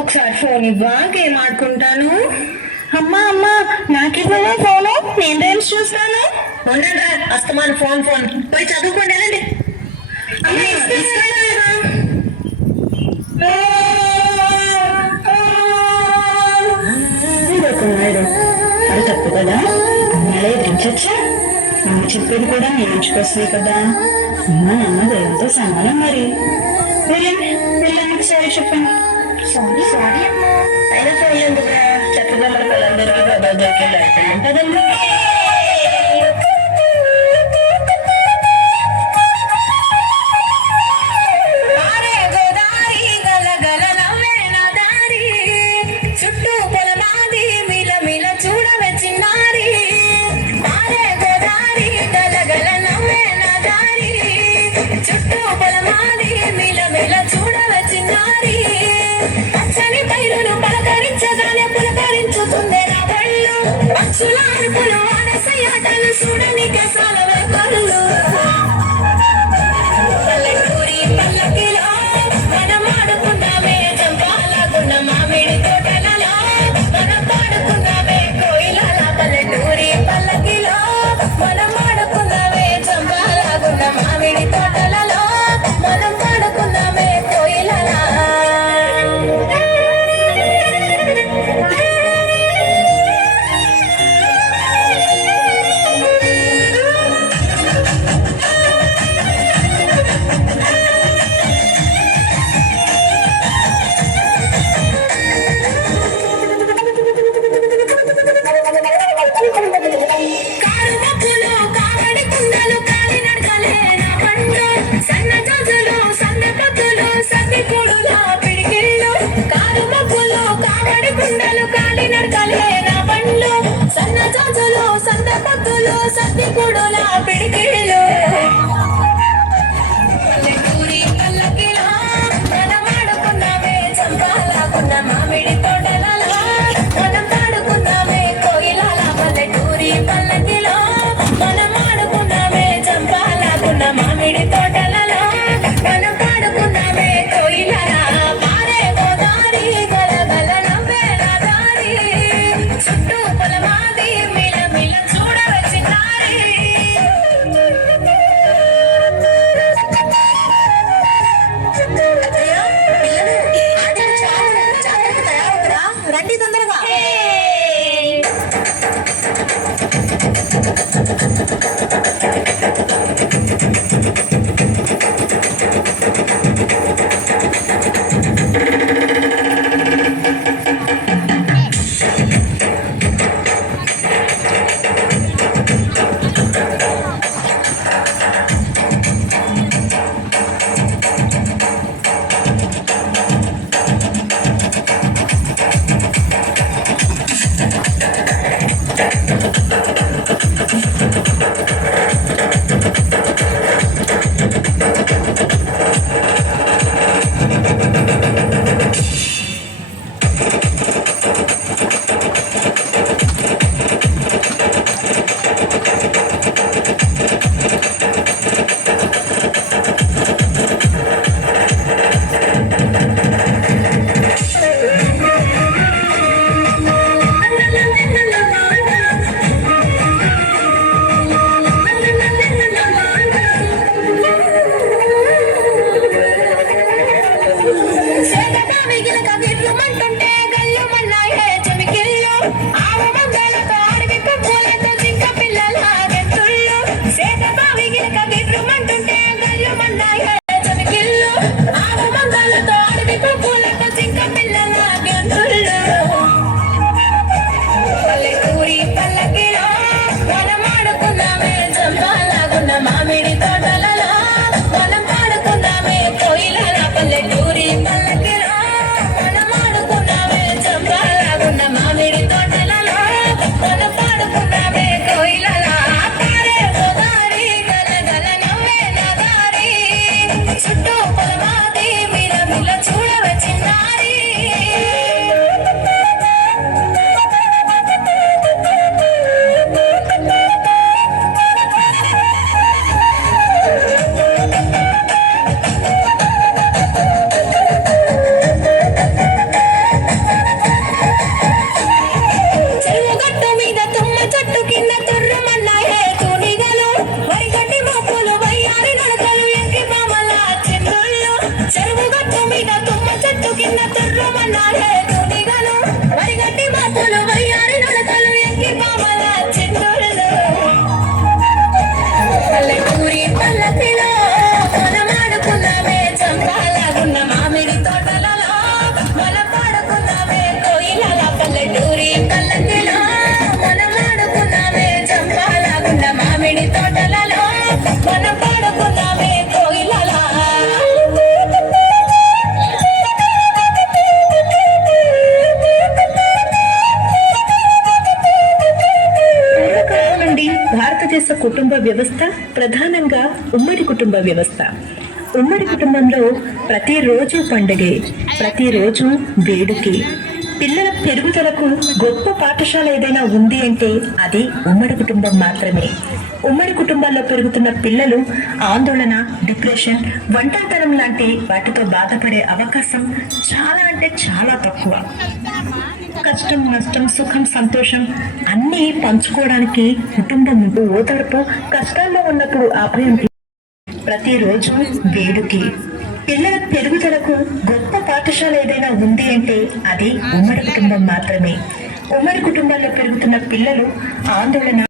ఒకసారి ఫోన్ ఇవ్వా, గేమ్ ఆడుకుంటాను. అమ్మా అమ్మా నాకు ఇవ్వవా ఫోను, నేను రేమ్స్ చూస్తాను. ఉండండి, అస్తమాను ఫోన్ ఫోన్ పోయి చదువుకోండి. వెళ్ళండి. అది తప్పు కదా, అలా ఎదిరించచ్చా? అమ్మ చెప్పేది కూడా నేను ఉంచుకొస్తుంది కదా. అమ్మ నాన్న దేవుడితో సమానం. మరి వెళ్ళండి వెళ్ళండి, సారీ చెప్పండి. సారీ సారీ అమ్మా. అయినా ఫోన్ ఎందుకు? చక్కగా మన పిల్లలందరికీ కదా దొరికింది అయిపోయింది కదండి. చూడని కేసాలవే కళ్ళు పల్లెటూరి పల్లకిలో మనం ఆడుకున్నామే, చంపాలకున్న మామిడి తోటలలో మనం పాడుకున్నామే కోయిలల. పల్లెటూరి పల్లకిలో మనం ఆడుకున్నామే, చంపాలకున్న మామిడి తోటలలో మనం పాడుకున్నామే కోయిలల. సత్తికుడులా పిడికిళ్ళు పల్లెటూరి పల్లకిలో మనం ఆడుకున్నామే, చంపాలకున్న మామిడి తోటలలో మనం పాడుకున్నామే కోయిలల. పల్లెటూరి పల్లకిలో మనం ఆడుకున్నామే, చంపాలకున్న మామిడి తోటలలో మనం పాడుకున్నామే కోయిలల. పారే గోదారి గలగల నవ్వేల దారి, చుట్టూ పొలమాది మిల మిల రండి తొందరగా. మనం ఆడుకున్నామే కోయిలల. పల్లెటూరి పల్లకిలో మనం ఆడుకున్నామే కుటుంబ వ్యవస్థ ప్రధానంగా ఉమ్మడి కుటుంబ వ్యవస్థ. ఉమ్మడి కుటుంబంలో ప్రతిరోజు పండగే, ప్రతిరోజు వేడుకే. పిల్లల పెరుగుదలకు గొప్ప పాఠశాల ఏదైనా ఉంది అంటే అది ఉమ్మడి కుటుంబం మాత్రమే. ఉమ్మడి కుటుంబాల్లో పెరుగుతున్న పిల్లలు ఆందోళన, డిప్రెషన్, ఒంటరితనం లాంటి వాటితో బాధపడే అవకాశం చాలా అంటే చాలా తక్కువ. కష్టం, నష్టం, సుఖం, సంతోషం అన్నీ పంచుకోవడానికి కుటుంబం ఓదార్పు, కష్టాల్లో ఉన్నప్పుడు అభయం. ప్రతిరోజు వేడుకి. పిల్లల పెరుగుదలకు గొప్ప పాఠశాల ఏదైనా ఉంది అంటే అది ఉమ్మడి కుటుంబం మాత్రమే. ఉమ్మడి కుటుంబాల్లో పెరుగుతున్న పిల్లలు ఆందోళన